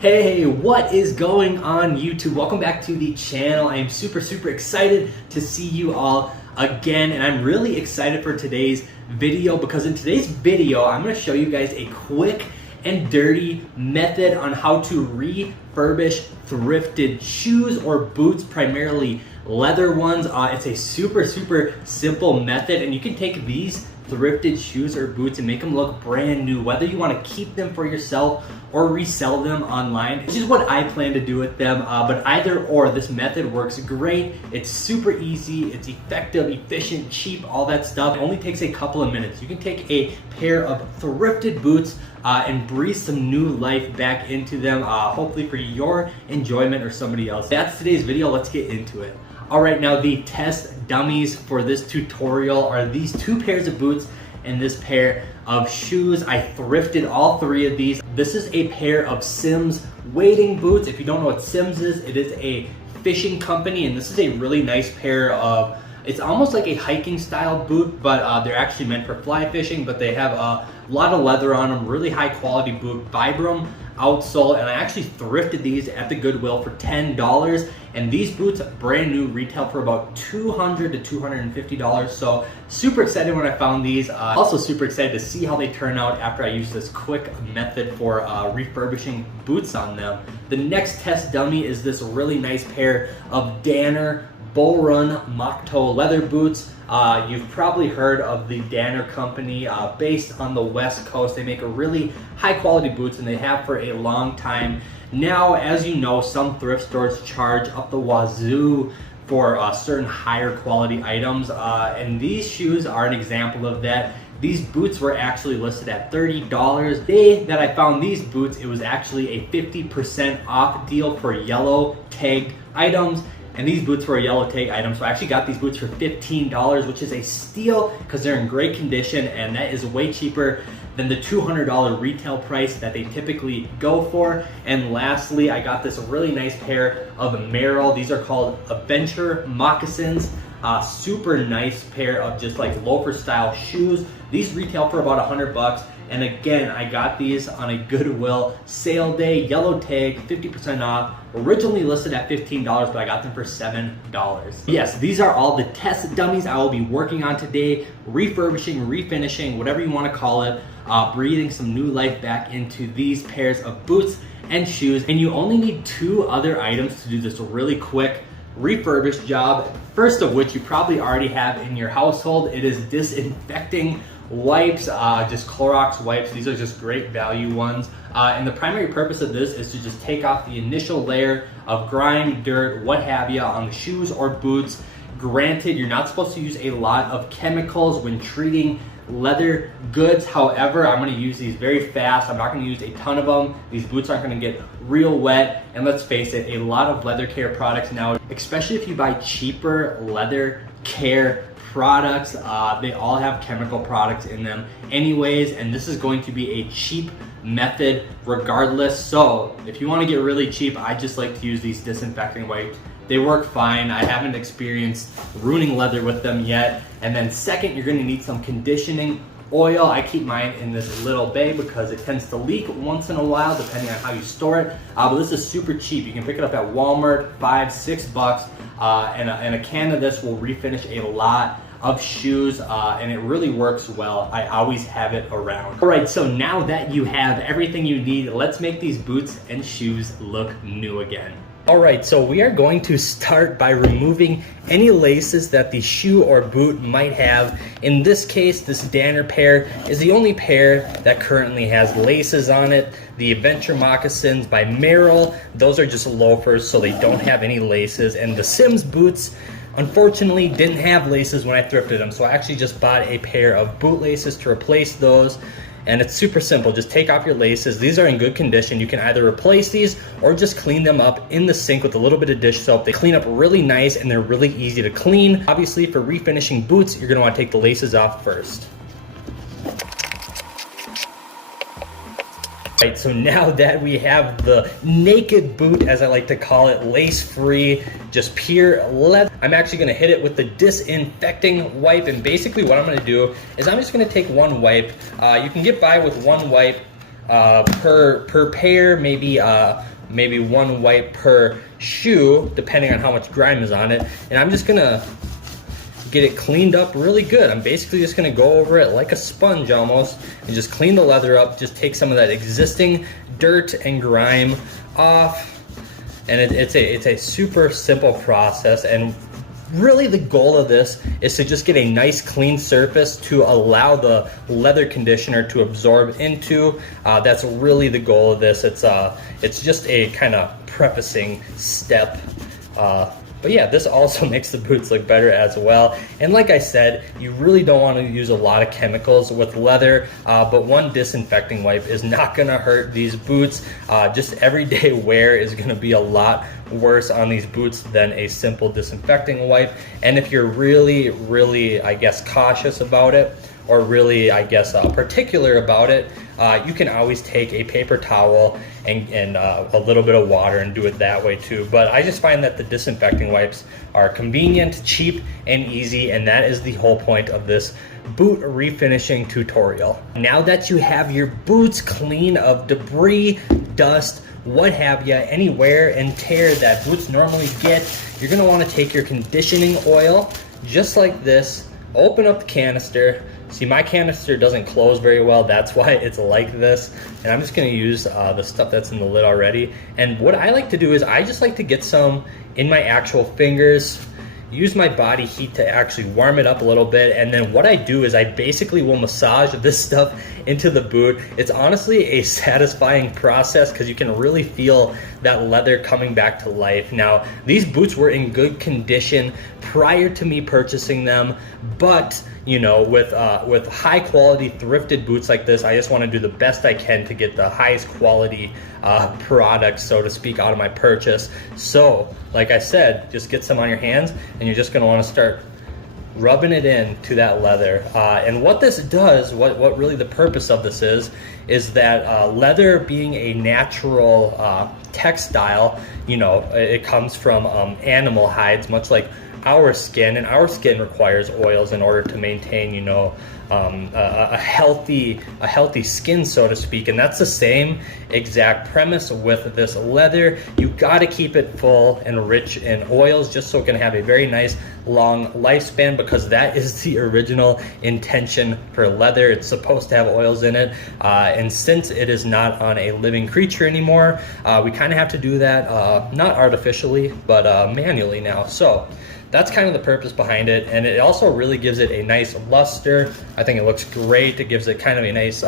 Hey, what is going on YouTube? Welcome back to the channel. I am super excited to see you all again, and I'm really excited for today's video because in today's video I'm going to show you guys a quick and dirty method on how to refurbish thrifted shoes or boots, primarily leather ones. It's a super simple method, and you can take these thrifted shoes or boots and make them look brand new, whether you want to keep them for yourself or resell them online, which is what I plan to do with them. But either or, this method works great. It's super easy, it's effective, efficient, cheap, all that stuff. It only takes a couple of minutes. You can take a pair of thrifted boots and breathe some new life back into them, hopefully for your enjoyment or somebody else. That's today's video. Let's get into it. All right, now the test dummies for this tutorial are these two pairs of boots and this pair of shoes. I thrifted all three of these. This is a pair of Simms wading boots. If you don't know what Simms is, it is a fishing company, and this is a really nice pair of, it's almost like a hiking style boot, but they're actually meant for fly fishing, but they have a lot of leather on them, really high quality boot, Vibram outsole, and I actually thrifted these at the Goodwill for $10, and these boots brand new retail for about $200 to $250, so super excited when I found these. Also super excited to see how they turn out after I use this quick method for refurbishing boots on them. The next test dummy is this really nice pair of Danner Bull Run mock toe leather boots. You've probably heard of the Danner company, based on the West Coast. They make a really high quality boots, and they have for a long time. Now, as you know, some thrift stores charge up the wazoo for certain higher quality items, and these shoes are an example of that. These boots were actually listed at $30. The day that I found these boots, it was actually a 50% off deal for yellow tagged items. And these boots were a yellow tag item, so I actually got these boots for $15, which is a steal because they're in great condition, and that is way cheaper than the $200 retail price that they typically go for. And lastly, I got this really nice pair of Merrell. These are called Adventure moccasins. Super nice pair of just like loafer style shoes. These retail for about $100. And again, I got these on a Goodwill sale day, yellow tag, 50% off. Originally listed at $15, but I got them for $7. Yes, these are all the test dummies I will be working on today, refurbishing, refinishing, whatever you want to call it, breathing some new life back into these pairs of boots and shoes. And you only need two other items to do this really quick refurbished job. First of which you probably already have in your household. It is disinfecting wipes, just Clorox wipes. These are just great value ones. And the primary purpose of this is to just take off the initial layer of grime, dirt, what have you on the shoes or boots. Granted, you're not supposed to use a lot of chemicals when treating leather goods. However, I'm going to use these very fast. I'm not going to use a ton of them. These boots aren't going to get real wet. And let's face it, a lot of leather care products now, especially if you buy cheaper leather care products, they all have chemical products in them anyways, and this is going to be a cheap method regardless. So if you want to get really cheap, I just like to use these disinfecting wipes. They work fine. I haven't experienced ruining leather with them yet. And then second, you're going to need some conditioning oil. I keep mine in this little bag because it tends to leak once in a while depending on how you store it, but this is super cheap. You can pick it up at Walmart, $5-6, and a can of this will refinish a lot of shoes, and it really works well. I always have it around. All right, so now that you have everything you need, let's make these boots and shoes look new again. All right, so we are going to start by removing any laces that the shoe or boot might have. In this case, this Danner pair is the only pair that currently has laces on it. The Adventure moccasins by Merrell, those are just loafers, so they don't have any laces. And the Simms boots, unfortunately, didn't have laces when I thrifted them, so I actually just bought a pair of boot laces to replace those. And it's super simple. Just take off your laces. These are in good condition. You can either replace these or just clean them up in the sink with a little bit of dish soap. They clean up really nice and they're really easy to clean. Obviously, for refinishing boots, you're gonna wanna take the laces off first. Right, so now that we have the naked boot, as I like to call it, lace-free, just pure leather, I'm actually gonna hit it with the disinfecting wipe. And basically what I'm gonna do is I'm just gonna take one wipe. You can get by with one wipe per pair, maybe one wipe per shoe, depending on how much grime is on it. And I'm just gonna get it cleaned up really good. I'm basically just gonna go over it like a sponge almost and just clean the leather up, just take some of that existing dirt and grime off. And it's a super simple process, and really the goal of this is to just get a nice clean surface to allow the leather conditioner to absorb into. That's really the goal of this. It's just a kind of prefacing step. But yeah, this also makes the boots look better as well. And like I said, you really don't want to use a lot of chemicals with leather, but one disinfecting wipe is not going to hurt these boots. Just everyday wear is going to be a lot worse on these boots than a simple disinfecting wipe. And if you're really, I guess, cautious about it, or really, I guess, particular about it, you can always take a paper towel and a little bit of water and do it that way too. But I just find that the disinfecting wipes are convenient, cheap, and easy, and that is the whole point of this boot refinishing tutorial. Now that you have your boots clean of debris, dust, what have you, any wear and tear that boots normally get, you're gonna wanna take your conditioning oil, just like this, open up the canister. See, my canister doesn't close very well, that's why it's like this. And I'm just gonna use the stuff that's in the lid already. And what I like to do is I just like to get some in my actual fingers, use my body heat to actually warm it up a little bit. And then what I do is I basically will massage this stuff into the boot. It's honestly a satisfying process because you can really feel that leather coming back to life. Now, these boots were in good condition prior to me purchasing them, but you know, with high quality thrifted boots like this, I just want to do the best I can to get the highest quality product, so to speak, out of my purchase. So, like I said, just get some on your hands, and you're just going to want to start rubbing it in to that leather. And what this does, what really the purpose of this is that leather being a natural textile, you know, it comes from animal hides, much like our skin, and our skin requires oils in order to maintain, you know, a healthy skin, so to speak. And that's the same exact premise with this leather. You got to keep it full and rich in oils, just so it can have a very nice long lifespan, because that is the original intention for leather. It's supposed to have oils in it, and since it is not on a living creature anymore, we kind of have to do that not artificially, but manually now. So that's kind of the purpose behind it, and it also really gives it a nice luster. I think it looks great. It gives it kind of a nice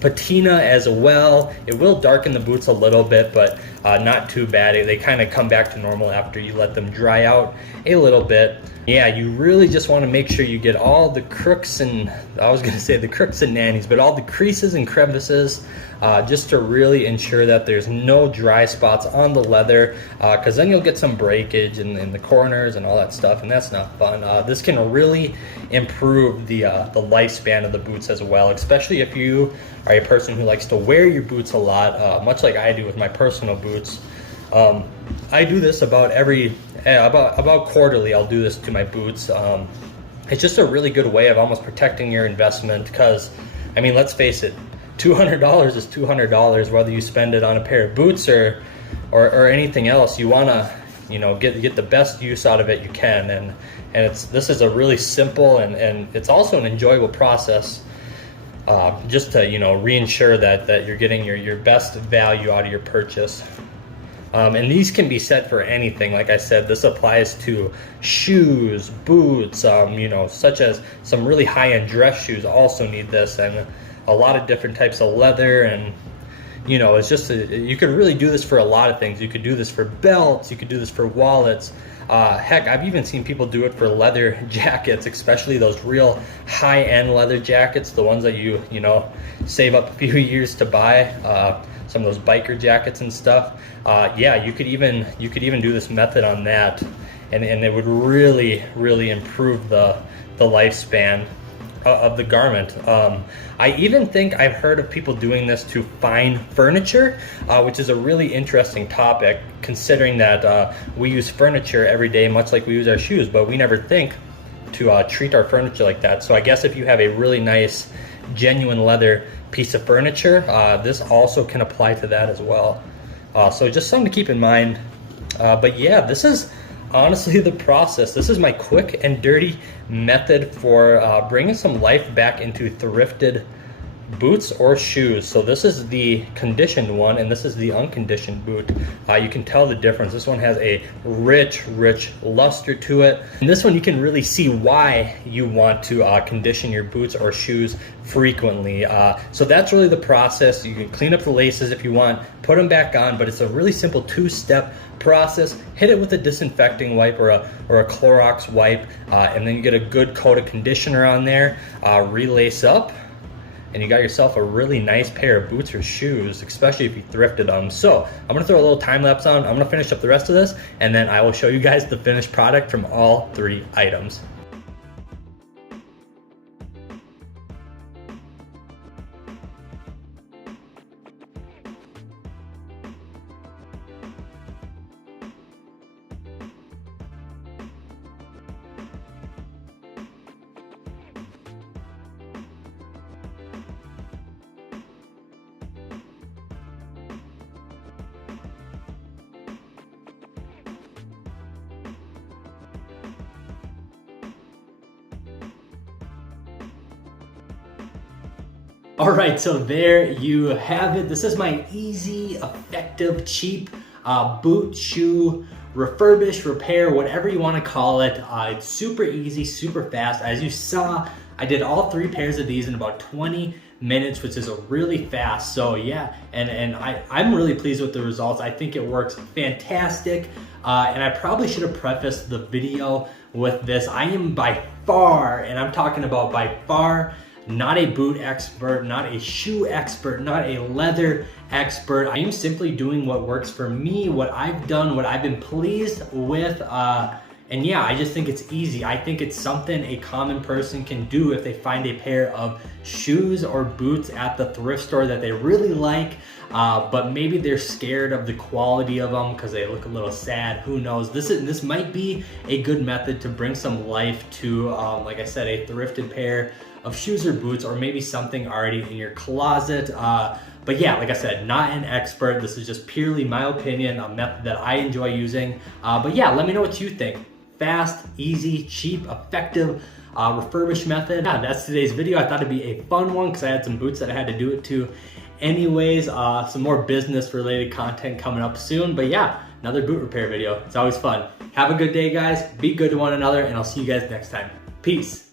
patina as well. It will darken the boots a little bit, but not too bad. They kind of come back to normal after you let them dry out a little bit. Yeah, you really just want to make sure you get all the crooks and, I was going to say the crooks and nannies, but all the creases and crevices, just to really ensure that there's no dry spots on the leather, because then you'll get some breakage in the corners and all that stuff, and that's not fun. This can really improve the lifespan of the boots as well, especially if you are a person who likes to wear your boots a lot, much like I do with my personal boots. I do this about quarterly. I'll do this to my boots. It's just a really good way of almost protecting your investment, because, I mean, let's face it, $200 is $200, whether you spend it on a pair of boots or anything else. You want to, you know, get the best use out of it you can, and this is a really simple and it's also an enjoyable process, just to, you know, reinsure that you're getting your best value out of your purchase. And these can be set for anything. Like I said, this applies to shoes, boots, you know, such as some really high-end dress shoes also need this, and a lot of different types of leather. And, you know, it's just, you could really do this for a lot of things. You could do this for belts, you could do this for wallets. Heck, I've even seen people do it for leather jackets, especially those real high-end leather jackets, the ones that you know, save up a few years to buy. Some of those biker jackets and stuff. Yeah, you could even do this method on that, and it would really improve the lifespan of the garment. I even think I've heard of people doing this to fine furniture, which is a really interesting topic, considering that we use furniture every day, much like we use our shoes, but we never think to treat our furniture like that. So I guess if you have a really nice, genuine leather piece of furniture, this also can apply to that as well. So just something to keep in mind. But yeah, this is honestly the process. This is my quick and dirty method for bringing some life back into thrifted boots or shoes. So this is the conditioned one and this is the unconditioned boot. You can tell the difference. This one has a rich luster to it, and this one you can really see why you want to condition your boots or shoes frequently. So that's really the process. You can clean up the laces if you want, put them back on, but it's a really simple two-step process. Hit it with a disinfecting wipe or a Clorox wipe, and then you get a good coat of conditioner on there, relace up, and you got yourself a really nice pair of boots or shoes, especially if you thrifted them. So I'm gonna throw a little time lapse on. I'm gonna finish up the rest of this, and then I will show you guys the finished product from all 3 items. All right, so there you have it. This is my easy, effective, cheap boot, shoe, refurbish, repair, whatever you want to call it. It's super easy, super fast. As you saw, I did all 3 pairs of these in about 20 minutes, which is really fast. So yeah, and I'm really pleased with the results. I think it works fantastic. And I probably should have prefaced the video with this. I am by far, and I'm talking about by far, not a boot expert, not a shoe expert, not a leather expert. I am simply doing what works for me, what I've done, what I've been pleased with. And yeah, I just think it's easy. I think it's something a common person can do if they find a pair of shoes or boots at the thrift store that they really like, but maybe they're scared of the quality of them because they look a little sad. Who knows? This might be a good method to bring some life to, like I said, a thrifted pair of shoes or boots, or maybe something already in your closet. But yeah, like I said, not an expert. This is just purely my opinion, a method that I enjoy using. But yeah, let me know what you think. Fast, easy, cheap, effective refurbish method. Yeah, that's today's video. I thought it'd be a fun one because I had some boots that I had to do it to anyways. Some more business related content coming up soon. But yeah, another boot repair video. It's always fun. Have a good day, guys. Be good to one another, and I'll see you guys next time. Peace.